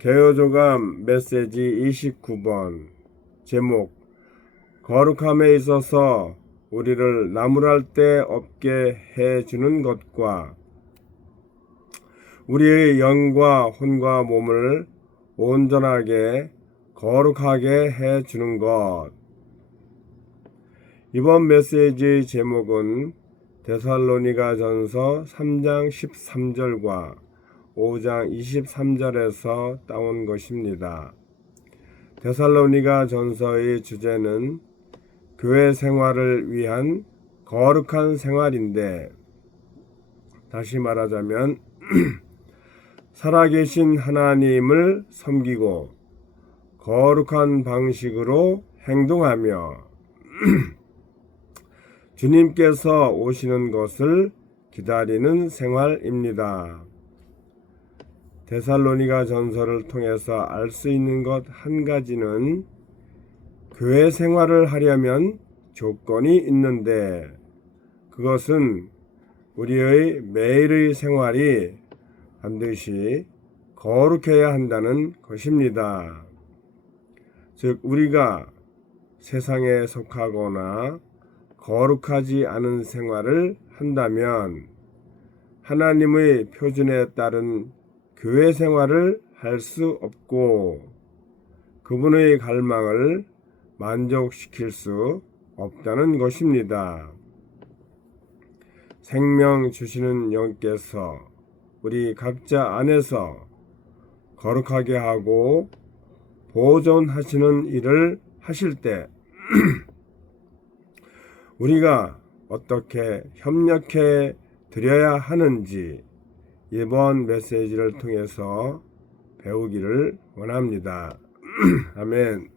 개요조감 메시지 29번. 제목: 거룩함에 있어서 우리를 나무랄 데 없게 해주는 것과 우리의 영과 혼과 몸을 온전하게 거룩하게 해주는 것. 이번 메시지의 제목은 데살로니가전서 3장 13절과 5장 23절에서 따온 것입니다. 데살로니가전서의 주제는 교회 생활을 위한 거룩한 생활인데, 다시 말하자면 살아계신 하나님을 섬기고 거룩한 방식으로 행동하며 주님께서 오시는 것을 기다리는 생활입니다. 데살로니가 전서를 통해서 알 수 있는 것 한 가지는 교회 생활을 하려면 조건이 있는데, 그것은 우리의 매일의 생활이 반드시 거룩해야 한다는 것입니다. 즉, 우리가 세상에 속하거나 거룩하지 않은 생활을 한다면 하나님의 표준에 따른 교회 생활을 할 수 없고 그분의 갈망을 만족시킬 수 없다는 것입니다. 생명 주시는 영께서 우리 각자 안에서 거룩하게 하고 보존하시는 일을 하실 때 우리가 어떻게 협력해 드려야 하는지 이번 메시지를 통해서 배우기를 원합니다. 아멘.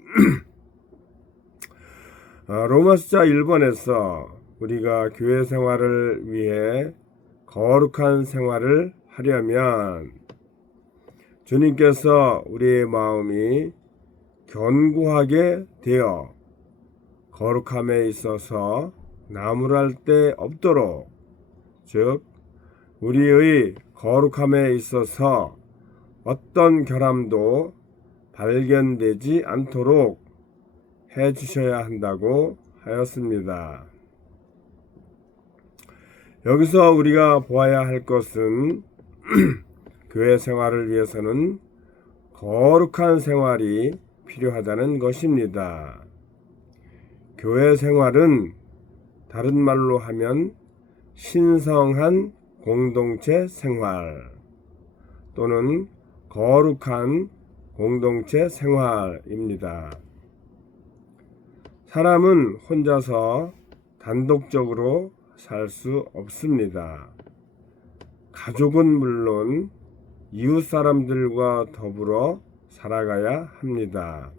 로마서 1번에서 우리가 교회 생활을 위해 거룩한 생활을 하려면 주님께서 우리의 마음이 견고하게 되어 거룩함에 있어서 나무랄 데 없도록, 즉 우리의 거룩함에 있어서 어떤 결함도 발견되지 않도록 해 주셔야 한다고 하였습니다. 여기서 우리가 보아야 할 것은 교회 생활을 위해서는 거룩한 생활이 필요하다는 것입니다. 교회 생활은 다른 말로 하면 신성한 공동체 생활 또는 거룩한 공동체 생활입니다. 사람은 혼자서 단독적으로 살 수 없습니다. 가족은 물론 이웃 사람들과 더불어 살아가야 합니다.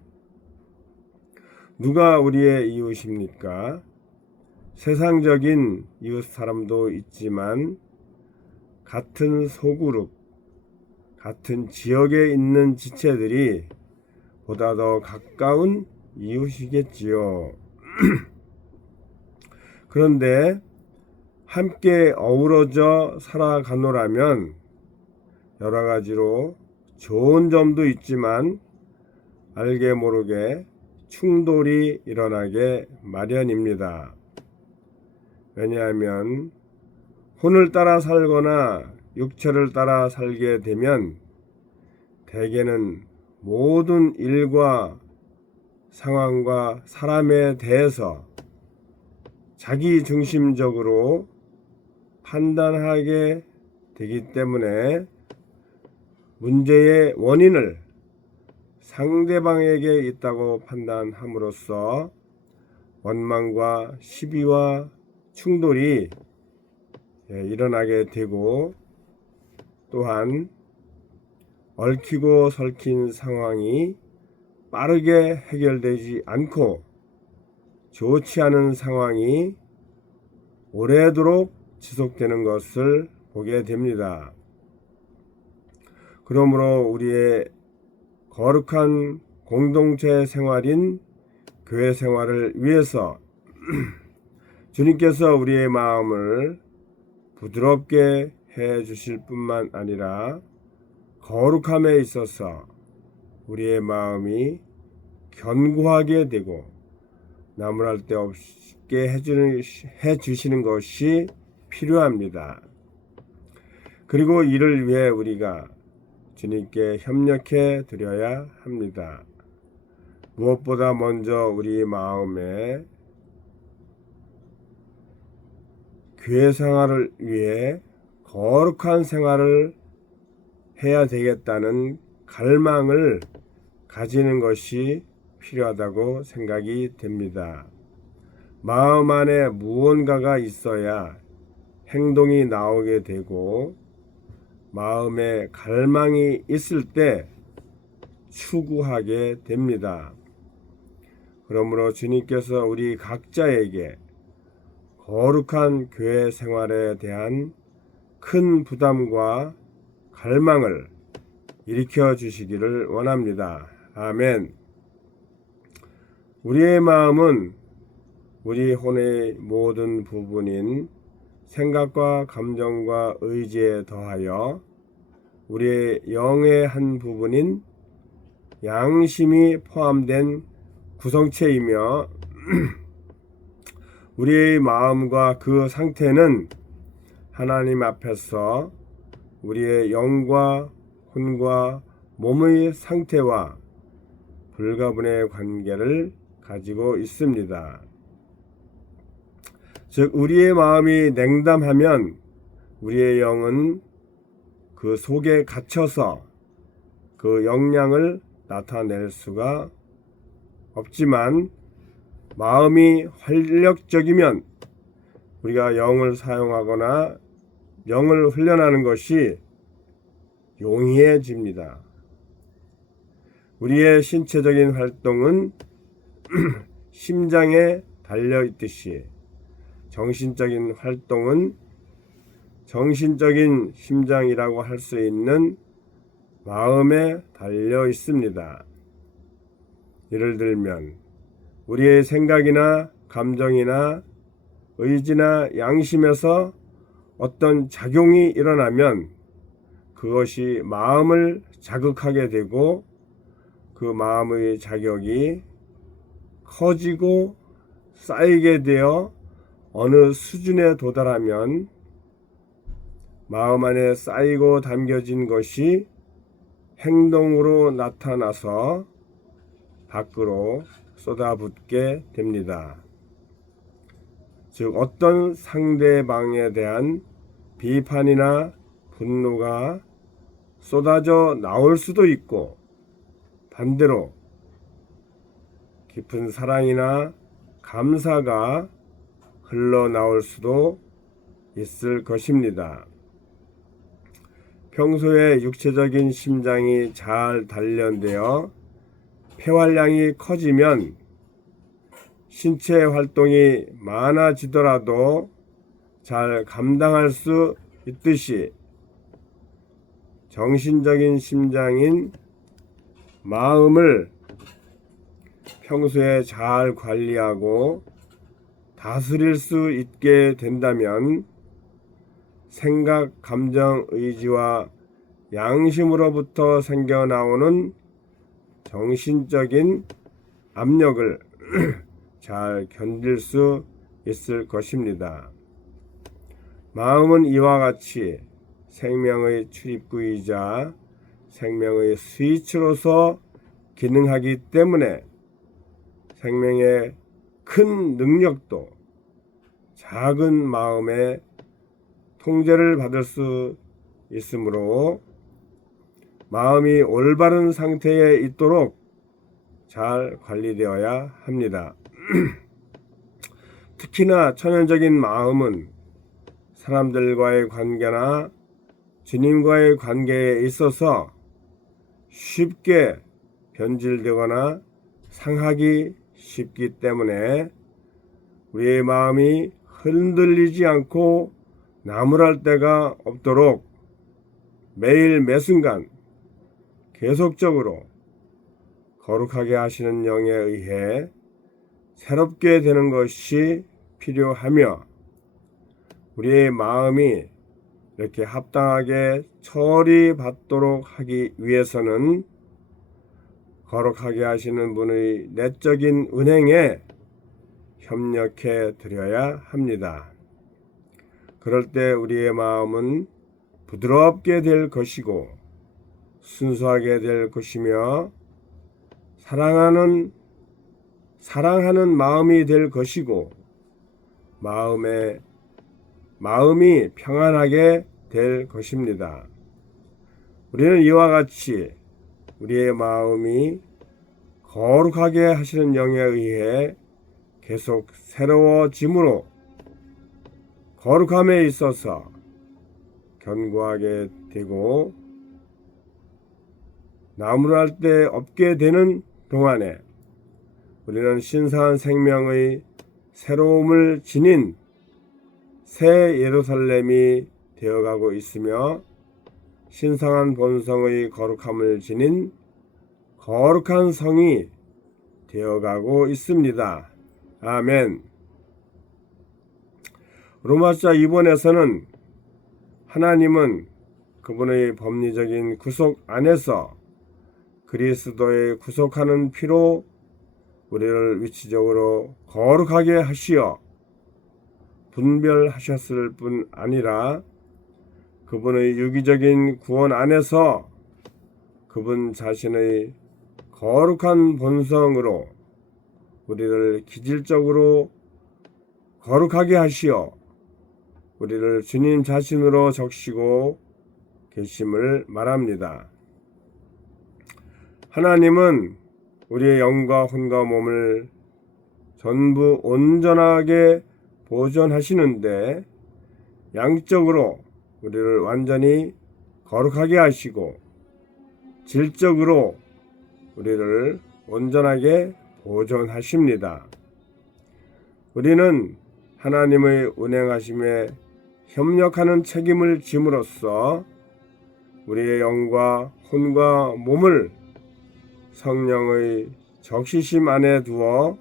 누가 우리의 이웃입니까? 세상적인 이웃 사람도 있지만 같은 소그룹, 같은 지역에 있는 지체들이 보다 더 가까운 이웃이겠지요. 그런데 함께 어우러져 살아가노라면 여러 가지로 좋은 점도 있지만 알게 모르게 충돌이 일어나게 마련입니다. 왜냐하면 혼을 따라 살거나 육체를 따라 살게 되면 대개는 모든 일과 상황과 사람에 대해서 자기 중심적으로 판단하게 되기 때문에 문제의 원인을 상대방에게 있다고 판단함으로써 원망과 시비와 충돌이 일어나게 되고, 또한 얽히고 설킨 상황이 빠르게 해결되지 않고 좋지 않은 상황이 오래도록 지속되는 것을 보게 됩니다. 그러므로 우리의 거룩한 공동체 생활인 교회 생활을 위해서 주님께서 우리의 마음을 부드럽게 해 주실 뿐만 아니라 거룩함에 있어서 우리의 마음이 견고하게 되고 나무랄 데 없게 해주시는 것이 필요합니다. 그리고 이를 위해 우리가 주님께 협력해 드려야 합니다. 무엇보다 먼저 우리 마음에 교회 생활을 위해 거룩한 생활을 해야 되겠다는 갈망을 가지는 것이 필요하다고 생각이 됩니다. 마음 안에 무언가가 있어야 행동이 나오게 되고 마음에 갈망이 있을 때 추구하게 됩니다. 그러므로 주님께서 우리 각자에게 거룩한 교회 생활에 대한 큰 부담과 갈망을 일으켜 주시기를 원합니다. 아멘. 우리의 마음은 우리 혼의 모든 부분인 생각과 감정과 의지에 더하여 우리의 영의 한 부분인 양심이 포함된 구성체이며 우리의 마음과 그 상태는 하나님 앞에서 우리의 영과 혼과 몸의 상태와 불가분의 관계를 가지고 있습니다. 즉 우리의 마음이 냉담하면 우리의 영은 그 속에 갇혀서 그 역량을 나타낼 수가 없지만 마음이 활력적이면 우리가 영을 사용하거나 영을 훈련하는 것이 용이해집니다. 우리의 신체적인 활동은 심장에 달려있듯이 정신적인 활동은 정신적인 심장이라고 할 수 있는 마음에 달려 있습니다. 예를 들면 우리의 생각이나 감정이나 의지나 양심에서 어떤 작용이 일어나면 그것이 마음을 자극하게 되고 그 마음의 자격이 커지고 쌓이게 되어 어느 수준에 도달하면 마음 안에 쌓이고 담겨진 것이 행동으로 나타나서 밖으로 쏟아붓게 됩니다. 즉 어떤 상대방에 대한 비판이나 분노가 쏟아져 나올 수도 있고 반대로 깊은 사랑이나 감사가 흘러나올 수도 있을 것입니다. 평소에 육체적인 심장이 잘 단련되어 폐활량이 커지면 신체 활동이 많아지더라도 잘 감당할 수 있듯이 정신적인 심장인 마음을 평소에 잘 관리하고 다스릴 수 있게 된다면 생각, 감정, 의지와 양심으로부터 생겨나오는 정신적인 압력을 잘 견딜 수 있을 것입니다. 마음은 이와 같이 생명의 출입구이자 생명의 스위치로서 기능하기 때문에 생명의 큰 능력도 작은 마음의 통제를 받을 수 있으므로 마음이 올바른 상태에 있도록 잘 관리되어야 합니다. 특히나 천연적인 마음은 사람들과의 관계나 주님과의 관계에 있어서 쉽게 변질되거나 상하기 쉽기 때문에 우리의 마음이 흔들리지 않고 나무랄 데가 없도록 매일 매순간 계속적으로 거룩하게 하시는 영에 의해 새롭게 되는 것이 필요하며 우리의 마음이 이렇게 합당하게 처리받도록 하기 위해서는 거룩하게 하시는 분의 내적인 은행에 협력해 드려야 합니다. 그럴 때 우리의 마음은 부드럽게 될 것이고 순수하게 될 것이며 사랑하는 마음이 될 것이고 마음이 평안하게 될 것입니다. 우리는 이와 같이 우리의 마음이 거룩하게 하시는 영에 의해 계속 새로워짐으로 거룩함에 있어서 견고하게 되고 나무랄 데 없게 되는 동안에 우리는 신성한 생명의 새로움을 지닌 새 예루살렘이 되어가고 있으며 신성한 본성의 거룩함을 지닌 거룩한 성이 되어가고 있습니다. 아멘. 로마서 2번에서는 하나님은 그분의 법리적인 구속 안에서 그리스도의 구속하는 피로 우리를 위치적으로 거룩하게 하시어 분별하셨을 뿐 아니라 그분의 유기적인 구원 안에서 그분 자신의 거룩한 본성으로 우리를 기질적으로 거룩하게 하시어 우리를 주님 자신으로 적시고 계심을 말합니다. 하나님은 우리의 영과 혼과 몸을 전부 온전하게 보존하시는데 양적으로 우리를 완전히 거룩하게 하시고 질적으로 우리를 온전하게 보존하십니다. 우리는 하나님의 운행하심에 협력하는 책임을 짐으로써 우리의 영과 혼과 몸을 성령의 적시심 안에 두어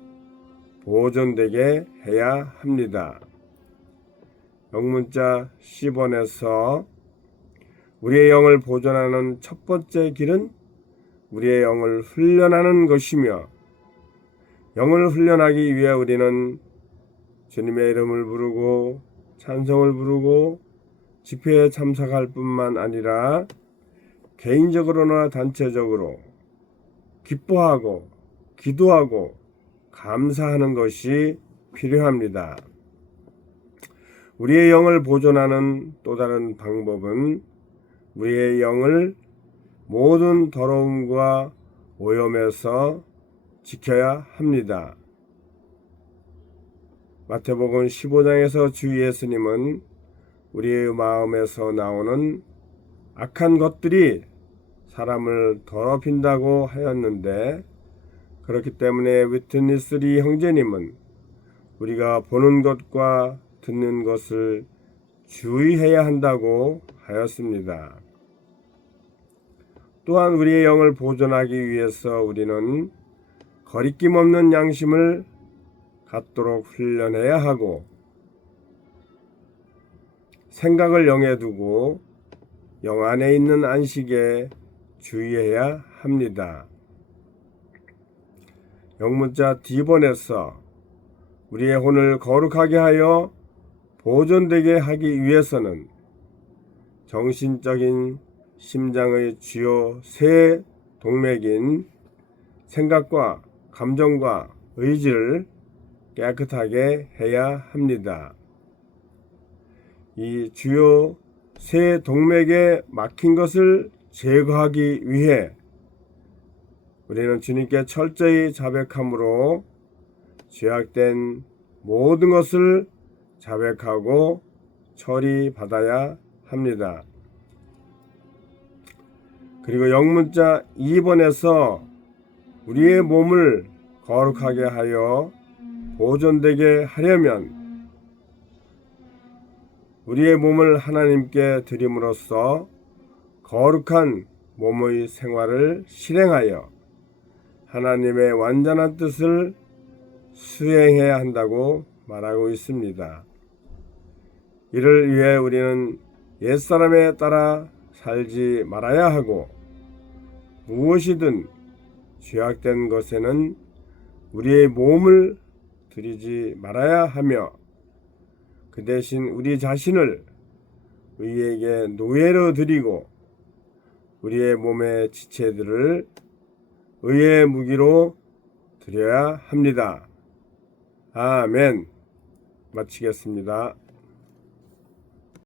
보존되게 해야 합니다. 영문자 10번에서 우리의 영을 보존하는 첫 번째 길은 우리의 영을 훈련하는 것이며 영을 훈련하기 위해 우리는 주님의 이름을 부르고 찬송을 부르고 집회에 참석할 뿐만 아니라 개인적으로나 단체적으로 기뻐하고 기도하고 감사하는 것이 필요합니다. 우리의 영을 보존하는 또 다른 방법은 우리의 영을 모든 더러움과 오염에서 지켜야 합니다. 마태복음 15장에서 주 예수님은 우리의 마음에서 나오는 악한 것들이 사람을 더럽힌다고 하였는데 그렇기 때문에 위트니스리 형제님은 우리가 보는 것과 듣는 것을 주의해야 한다고 하였습니다. 또한 우리의 영을 보존하기 위해서 우리는 거리낌 없는 양심을 갖도록 훈련해야 하고 생각을 영에 두고 영 안에 있는 안식에 주의해야 합니다. 영문자 D번에서 우리의 혼을 거룩하게 하여 보존되게 하기 위해서는 정신적인 심장의 주요 세 동맥인 생각과 감정과 의지를 깨끗하게 해야 합니다. 이 주요 세 동맥에 막힌 것을 제거하기 위해 우리는 주님께 철저히 자백함으로 죄악된 모든 것을 자백하고 처리받아야 합니다. 그리고 영문자 2번에서 우리의 몸을 거룩하게 하여 보존되게 하려면 우리의 몸을 하나님께 드림으로써 거룩한 몸의 생활을 실행하여 하나님의 완전한 뜻을 수행해야 한다고 말하고 있습니다. 이를 위해 우리는 옛사람에 따라 살지 말아야 하고 무엇이든 죄악된 것에는 우리의 몸을 들이지 말아야 하며 그 대신 우리 자신을 의에게 노예로 드리고 우리의 몸의 지체들을 의의 무기로 드려야 합니다. 아멘. 마치겠습니다.